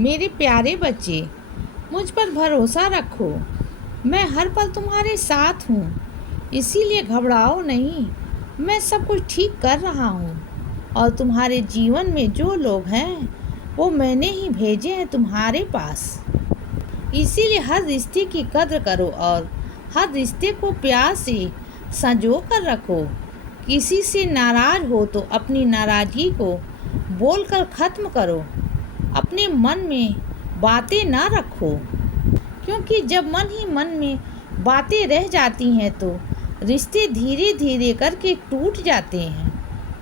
मेरे प्यारे बच्चे, मुझ पर भरोसा रखो। मैं हर पल तुम्हारे साथ हूँ, इसीलिए घबराओ नहीं। मैं सब कुछ ठीक कर रहा हूँ और तुम्हारे जीवन में जो लोग हैं वो मैंने ही भेजे हैं तुम्हारे पास। इसीलिए हर रिश्ते की कद्र करो और हर रिश्ते को प्यार से संजो कर रखो। किसी से नाराज हो तो अपनी नाराज़गी को बोलकर ख़त्म करो। अपने मन में बातें ना रखो, क्योंकि जब मन ही मन में बातें रह जाती हैं तो रिश्ते धीरे धीरे करके टूट जाते हैं।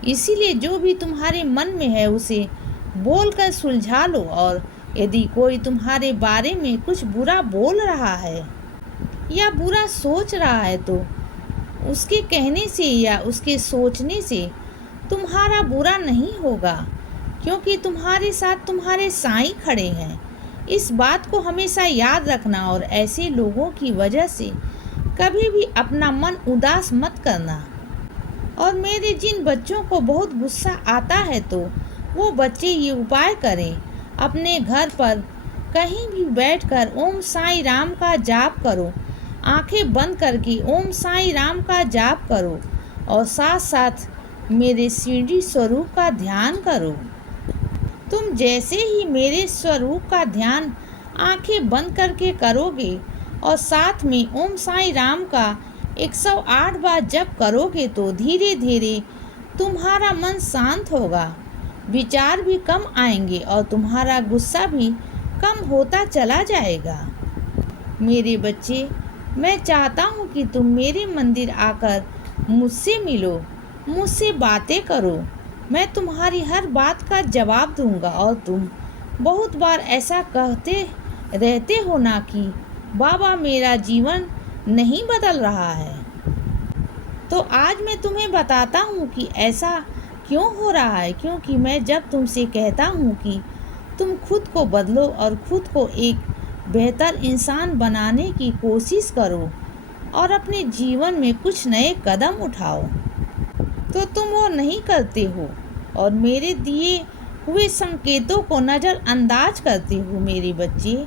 इसीलिए जो भी तुम्हारे मन में है उसे बोलकर सुलझा लो, और यदि कोई तुम्हारे बारे में कुछ बुरा बोल रहा है या बुरा सोच रहा है तो उसके कहने से या उसके सोचने से तुम्हारा बुरा नहीं होगा, क्योंकि तुम्हारे साथ तुम्हारे साईं खड़े हैं। इस बात को हमेशा याद रखना और ऐसे लोगों की वजह से कभी भी अपना मन उदास मत करना। और मेरे जिन बच्चों को बहुत गुस्सा आता है तो वो बच्चे ये उपाय करें। अपने घर पर कहीं भी बैठकर ओम साईं राम का जाप करो। आंखें बंद करके ओम साईं राम का जाप करो और साथ साथ मेरे शिरडी स्वरूप का ध्यान करो। तुम जैसे ही मेरे स्वरूप का ध्यान आंखें बंद करके करोगे और साथ में ओम साईं राम का 108 बार जप करोगे तो धीरे धीरे तुम्हारा मन शांत होगा, विचार भी कम आएंगे और तुम्हारा गुस्सा भी कम होता चला जाएगा। मेरे बच्चे, मैं चाहता हूँ कि तुम मेरे मंदिर आकर मुझसे मिलो, मुझसे बातें करो। मैं तुम्हारी हर बात का जवाब दूंगा। और तुम बहुत बार ऐसा कहते रहते हो ना कि बाबा मेरा जीवन नहीं बदल रहा है, तो आज मैं तुम्हें बताता हूँ कि ऐसा क्यों हो रहा है। क्योंकि मैं जब तुमसे कहता हूँ कि तुम खुद को बदलो और खुद को एक बेहतर इंसान बनाने की कोशिश करो और अपने जीवन में कुछ नए कदम उठाओ, तो तुम वो नहीं करते हो और मेरे दिए हुए संकेतों को नज़रअंदाज करते हो। मेरे बच्चे,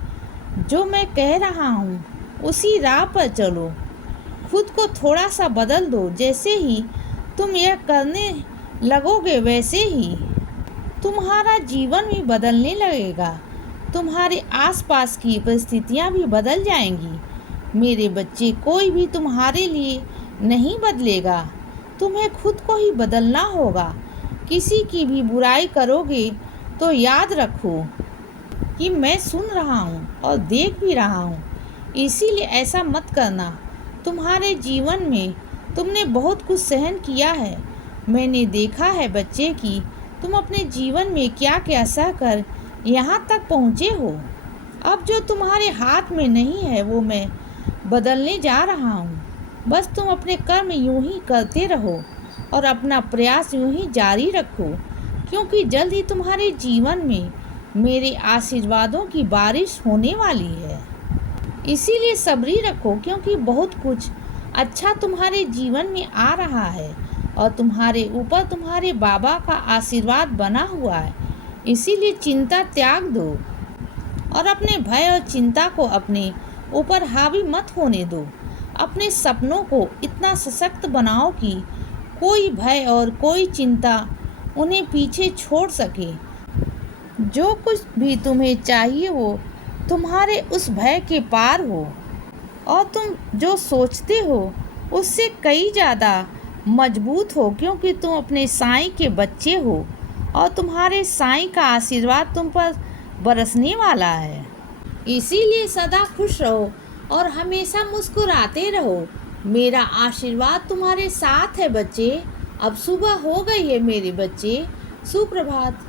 जो मैं कह रहा हूँ उसी राह पर चलो, खुद को थोड़ा सा बदल दो। जैसे ही तुम यह करने लगोगे वैसे ही तुम्हारा जीवन भी बदलने लगेगा, तुम्हारे आसपास की परिस्थितियाँ भी बदल जाएंगी। मेरे बच्चे, कोई भी तुम्हारे लिए नहीं बदलेगा, तुम्हें खुद को ही बदलना होगा। किसी की भी बुराई करोगे तो याद रखो कि मैं सुन रहा हूँ और देख भी रहा हूँ, इसीलिए ऐसा मत करना। तुम्हारे जीवन में तुमने बहुत कुछ सहन किया है। मैंने देखा है बच्चे कि तुम अपने जीवन में क्या क्या सहकर यहाँ तक पहुँचे हो। अब जो तुम्हारे हाथ में नहीं है वो मैं बदलने जा रहा हूँ। बस तुम अपने कर्म यूं ही करते रहो और अपना प्रयास यूं ही जारी रखो, क्योंकि जल्द ही तुम्हारे जीवन में मेरे आशीर्वादों की बारिश होने वाली है। इसीलिए सब्री रखो, क्योंकि बहुत कुछ अच्छा तुम्हारे जीवन में आ रहा है और तुम्हारे ऊपर तुम्हारे बाबा का आशीर्वाद बना हुआ है। इसीलिए चिंता त्याग दो और अपने भय और चिंता को अपने ऊपर हावी मत होने दो। अपने सपनों को इतना सशक्त बनाओ कि कोई भय और कोई चिंता उन्हें पीछे छोड़ सके। जो कुछ भी तुम्हें चाहिए वो तुम्हारे उस भय के पार हो और तुम जो सोचते हो उससे कई ज़्यादा मजबूत हो, क्योंकि तुम अपने साईं के बच्चे हो और तुम्हारे साईं का आशीर्वाद तुम पर बरसने वाला है। इसीलिए सदा खुश रहो और हमेशा मुस्कुराते रहो। मेरा आशीर्वाद तुम्हारे साथ है बच्चे। अब सुबह हो गई है मेरे बच्चे। सुप्रभात।